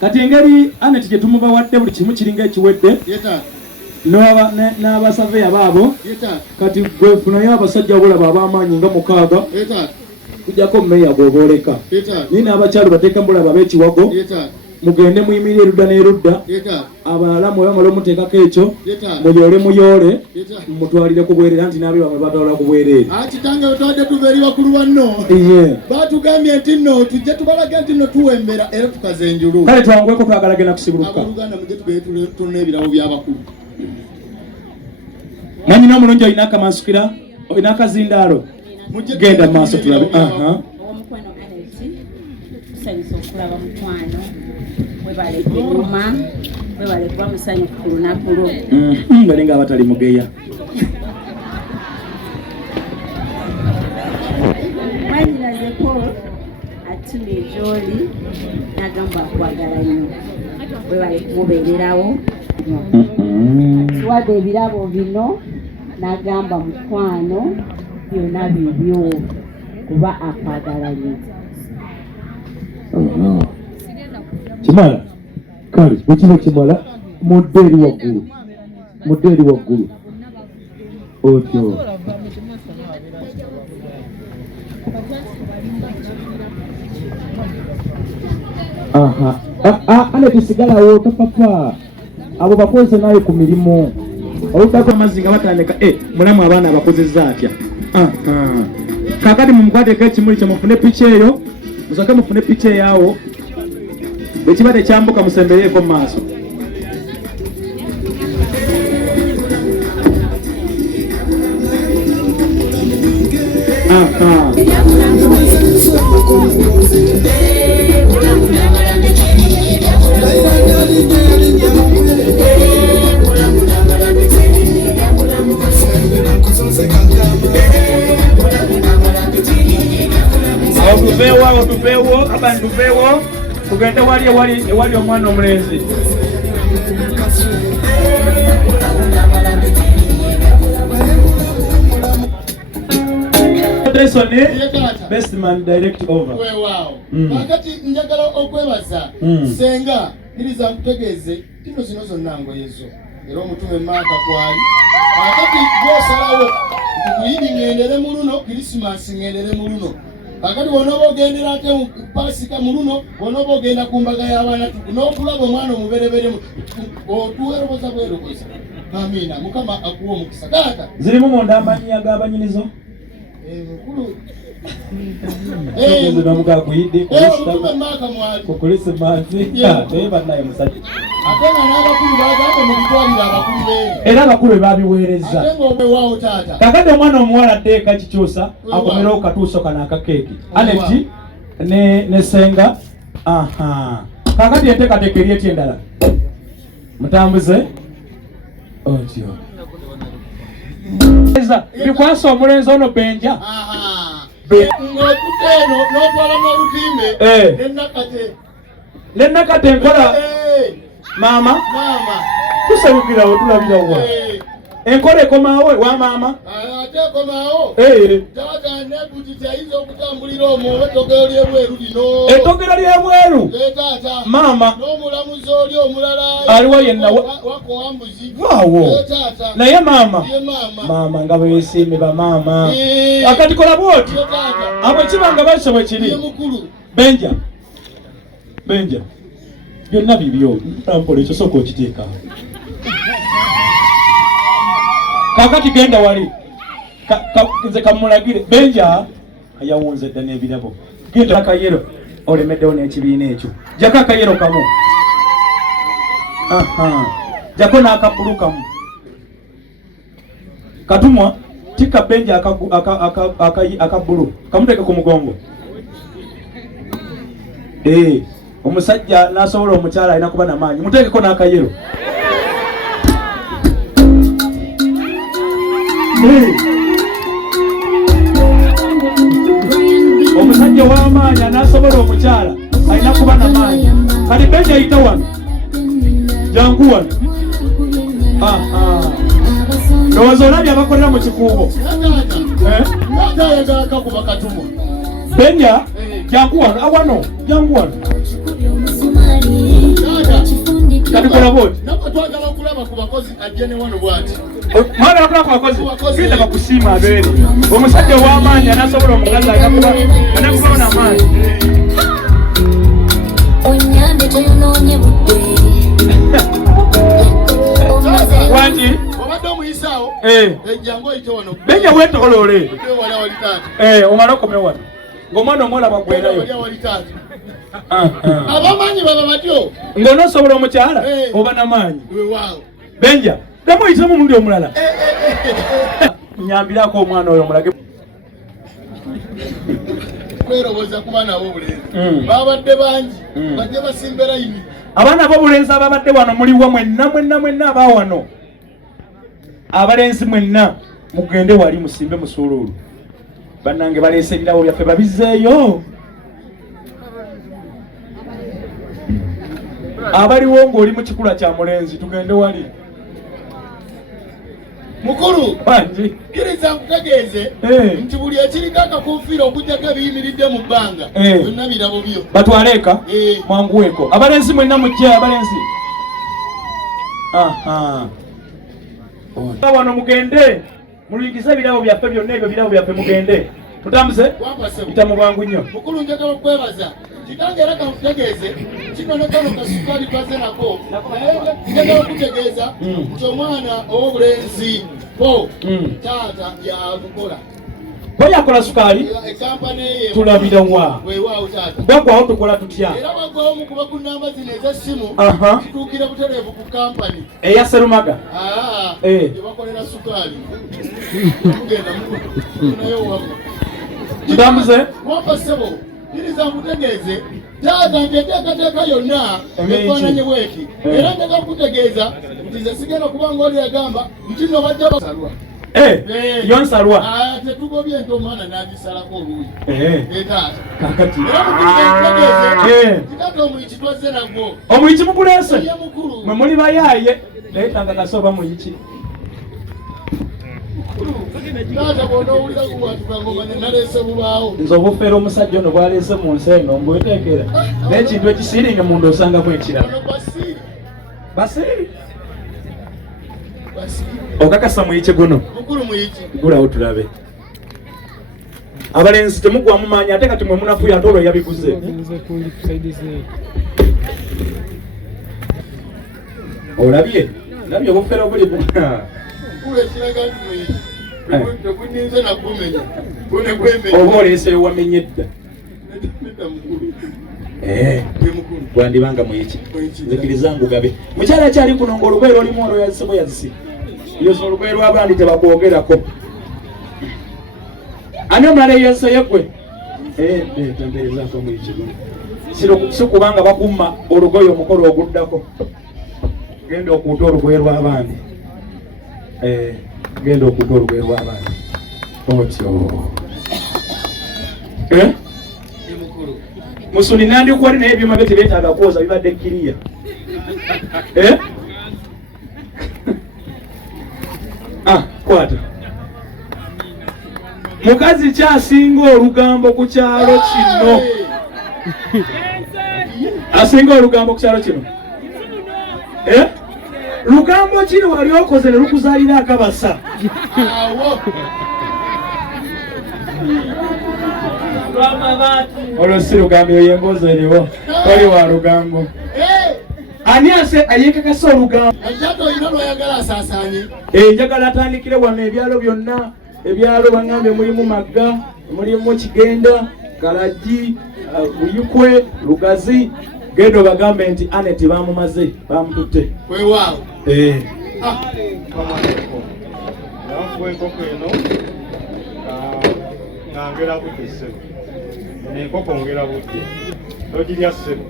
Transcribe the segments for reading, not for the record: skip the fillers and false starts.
Kati engeri Aneti gye tumubawadde buli kimu kiringa ekiwedde n'abasaveya baabo kati gwe funayo abasajja bulaba ab'amaanyi nga 6 kujjako mmeeya gw'obooleka naye n'abakyalo bateeka mbulaba ab'ekiwago mugende muyimirire erudda n'erudda abalala mwe bamala omuteekako ekyo muyoole mutwalire ku bwereere nti n'abe bamwe batwala ku bwereere kitange otwadde tuva eri bakulu banno batugambye nti nno tujje tubalaga nti nno tuwembera era tukaze enjulu kale twangweko twagala genda kusibuluka abooluganda mujje tugende tulina ebirabo by'abakulu nanyi n'omulungi olina akamansukira olina akazindaalo genda mu maaso tulabe omukwano Aneti tusanyusa okulaba mukwano webale kunyuma webale kuba musanyufu ku lunaku lwo bali nga abatali mugeya mwanyinaze Paul atumye gy'oli n'agamba akwagala nnyo webale kumubeererawo tuwadde ebirabo bino n'agamba mukwano byonna bibyo kuba akwagala nnyo kimala kale bwekino kimala mudde eri waggulu otyo Aneti sigalawo topapa abo bakoze naye ku mirimu oludako amazzi nga batandika mulamu abaana abakozezza atya kakati mumukwateko ekimuli kye mufune picha eyo musooke mufune picha eyaawo ekibadde kyambuka musembereeko mu maaso tuveewo abantu tuveewo tugende ewali omwana omulenzi best man direct over kakati njagala okwebaza senga iriza nkutegeeze kino zino zonna ngoyezo era omutume maaka kwali kakati gwosalawo nti ngendere mu luno Krismasi ngendere mu luno kakati wonoba ogendera ate pasika mu luno wonoba ogenda ku mbaga y'abaana n'okulaba omwana omubereberye otuweroboza bweroboza amina mukama akuwa omukisa taata zirimu munda amannya g'abanyinizo mukulu namugaguyidde omutume maaka mwali ku Krismasi naye bannaye musajja ate nga n'abakulu bagamba mubitwalire abakulu era abakulu be babiweereza ate ng'obewaawo taata kakati omwana omuwala addeeka kikyusa akomerewo katuuso kano akakeeki Aneti ne senga kakati enteekateeka eri ety endala mutambuze otyo bikwasa omulenzi ono Benja ng'otuteeno n'otwala n'olutimbe nenakate enkola mama tusabukirawo tulabirawa enkola ekomawo wa mama ate ekomawo taata nebutiti ayinza okutambulira omwo etogero ly'ebweru lino etogero ly'ebweru taata mama n'omulamuzi oli omulala aliwo yenna wakowambuzi waawo taata naye mama nga bwesiime bamaama akati kola bwoti abo ekibanga baso bwe kiri Benja byonna bibyo nampola ekyo sooka okiteeka kakati genda wali nze kamulagire Benja ayawunze dda n'ebirabo genda akayero olemeddewo n'ekibiina ekyo jako akayero kamu jako n'akabulu kamu katumwa tika Benja akabulu kamuteeke ku mugongo omusajja n'asobola omukyala alina kuba n'amaanyi muteekeko n'akayero omusajja w'amaanyi anaasobola omukyala alina kuba namaanyi. Kati Benja ayita wano, jangu wano. Ndowooza olabye abakolera mu kikuubo. Benja jangu wano, awano jangu wano. Kati kola boti. Twagala okulaba ku bakozi ajja ne wano bw'ati. Mwagala okulaba ku bakozi genda bakusiima abeere. Omusajja ow'amaanyi anaasobola omukazi anakuba n'amaanyi. Onyambe toyonoonye budde. Wangi obadde omuyisaawo ejjangu oyite wano. Benja weetooloole. Wala wali taata. Omala okome wano. Ng'omwana omwala bagwerayo. Wali taata. Abamaanyi baba batyo. Ng'onoosobola omukyala oba n'amaanyi. Weewaawo. Benja ddamu oyitemu omulundi omulala. Nyambirako omwana oyo omulage. Kweroboza ku baana ab'obulenzi babadde bangi bajje basimbe layini. Abaana ab'obulenzi ababadde wano muliwa mwenna aba wano. Abalenzi mwenna mugende wali musimbe musuuluulu. Bannange baleese ebirabo byaffe babizzeeyo. Abaliwo ng'oli mu kikula kya mulenzi tugende wali. Mukulu bangi kiriza nkutegeeze nti buli ekiriko akakuufiira okujjako ebiyimiridde mu bbanga byonna birabo byo batwaleeka mwanguweeko. Abalenzi mwenna mujje abalenzi. Wano mugende mulungize ebirabo byaffe byonna ebyo birabo byaffe mugende tutambuze bitamu bwangu nnyo. Mukulu njagala okwebaza kitange era kankutegeeze kino ne kano kasukaali twaze nako njagala okutegeeza nti omwana ow'obulenzi bo taata yamukola yakola sukaali tulabira wa weewaawo taata bagwawo tukola tutya era bagwawo mukuba ku namba zino ez'essimu zituukire butereevu ku kampani eya Serumaga gyebakolera sukaali mugenda nayo wamu tutambuze wampa ssebo iriza nkutegeeze taata nteteekateeka yonna efaananye bweki era njagala kukutegeeza nti nze sigenda kuba ngaoli yagamba nti nno bajja basalwa yonsalwa tetugobye nti omwana n'agisalako oluuyi taata kakati era mukutegeeze tikati omuyiki twazze nagwo omuyiki mukuleese ye mukulu mwe muli bayaaye leetanga kasoba muyiki taata bwona owulira kuwatugangomanye naleese bulwawo nze obufeera omusajja ono bwaleese mu nsi eno mbweteekera n'ekintu ekisiiringe munda osangamu ekirala basiiri okakasa muyiki guno mukulu muyiki gulawo tulabe. Abalenzi temugwamu maanyi ate kati mwe munafuya ate olwo yabiguze. Olabye obufeera obuli buna oba oleeseyo wamenye edda gwandibanga muyiki nzikiriza ngugabe mukyala akyali kuno ng'olugoye lwolimu olwo yazisebo yazisi yosa olugoye lw'abandi tebakwogerako ani omulala eyeseyo gwe temperezaako muyiki guno si kubanga bakumma olugoye omukolo oguddako genda okuuta olugoye lw'abandi genda okuuta olugoye lw'abandi otyo musuni nandikuwali naye ebyuma bye tebyetaaga kwoza bibadde kiriya kwata mukazi kyasinga olugambo ku kyalo kino asinga olugambo ku kyalo kino lugambo kiri wali okoze ne lukuzaalira akabasa olwo si lugambo eyo yemboozi eriwo oli wa lugambo ani ase ayekakasa olugambo njagala atandikire wano ebyalo byonna ebyalo baŋŋambye mulimu Magga mulimu Kigenda Kalagi Buyikwe Lugazi genda obagambe nti Anet bamumaze bamututte weewaawo nanfuwa enkoko eno ngangera budde ssebo nenkoko ngera budde togirya ssebo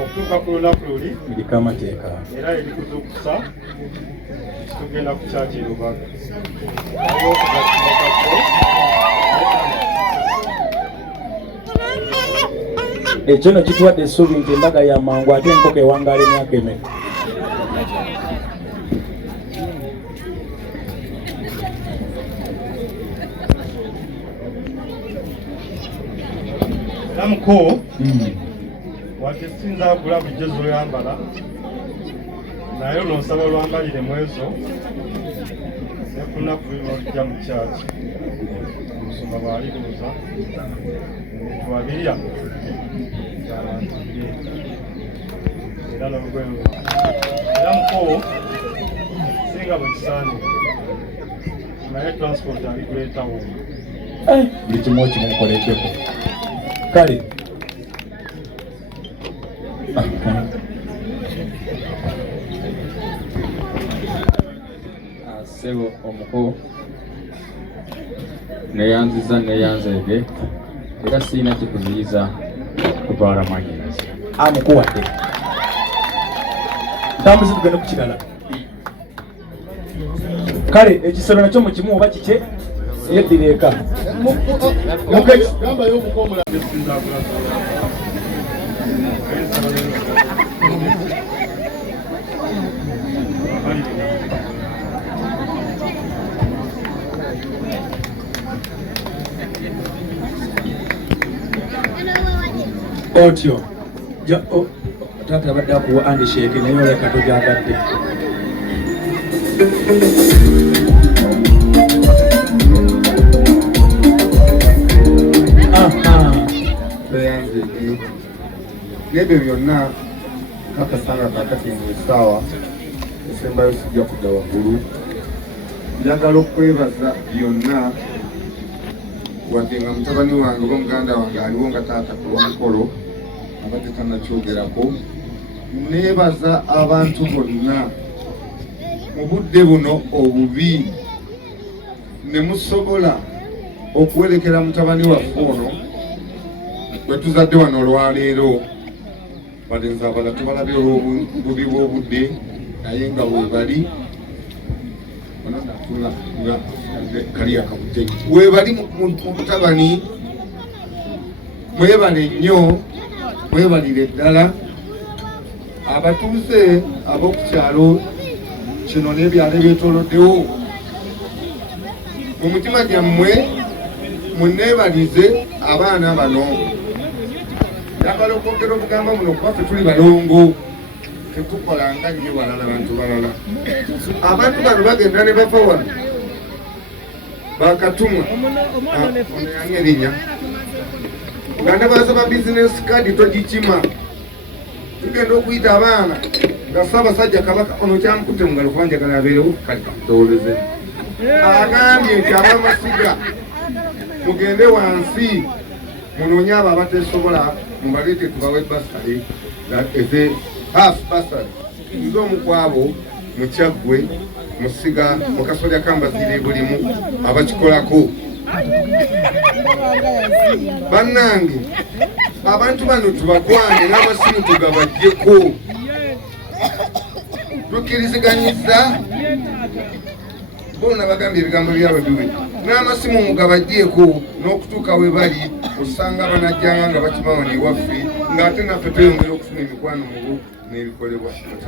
okutuuka ku lunaku luli eriko amateeka era erikuzukusa tugenda kukyaki Lubaga ekyo no kituwadde essuubi nti embaga ya mangu ate enkoko ewangaala emyaka emeka. Namuko wati sinza kula bujje zoyambala naye n'osaba olwambalire mu ezo nefuna kubibajja mu kyaki omusumba bw'alikubuza twabirya abantu era n'olugoye era muko singa bwe kisaanire naye transport alikuleetawo buli kimu okimukoleddeko kale sebo omuko neyanziza neyanzege era siina kikuziyiza kutwala manyinazi amukuwadde tambuzi tugende ku kirala. Kale ekisero nakyo mukimu oba kike yeddira eka Gamba y'omuko omulala. otyo taata abadde akuwa andisheke naye oleka tojagadde. Nebyo byonna kakasanga kakati sawa esembayo sijja kudda waggulu. Njagala okwebaza byonna wadde nga mutabani wange oba muganda wange aliwo nga taata ku lwamukolo abadde tannakyogerako. Neebaza abantu bonna mu budde buno obubi ne musobola okuwerekera mutabani waffe ono bwe tuzadde wano olwaleero. Wadde nze abala tubalabye olw'obubi bw'obudde naye nga weebali kaliya kabute weebali mu mutabani mwebale nnyo mwebalire ddala. Abatuuze ab'oku kyalo kino n'ebyalo ebyetooloddewo mu mutima gyammwe munneebalize abaana bano. Njagala okwogera obugamba buno kuba ffe tuli balongo tetukolanga nnyo balala bantu balala. Abantu bano bagenda ne bava wano bakatumwa onoyange erinnya nga ne basaba bizinesi kadi togikima. Tugenda okuyita abaana nga Ssaabasajja Kabaka ono kyamukutte mu ngalo kuba njagala abeerewo kale katowoleze. Agambye nti ab'amasiga mugende wansi munoonye abo abateesobola mubaleete tubawe basale eze half basale. Nze omu ku abo mu Kyaggwe Musiga mu Kasolya Kambazire bulimu abakikolako. Bannange abantu bano tubakwane n'amasimu tugabajjeko. Tukkiriziganyizza bona bagambye ebigambo by'abaduwe n'amasimu mugabajjeko n'okutuuka we bali osanga banajjanga nga bakimawa newaffe ng'ate naffe tweyongera okufuna emikwano mubo n'ebikolebwa.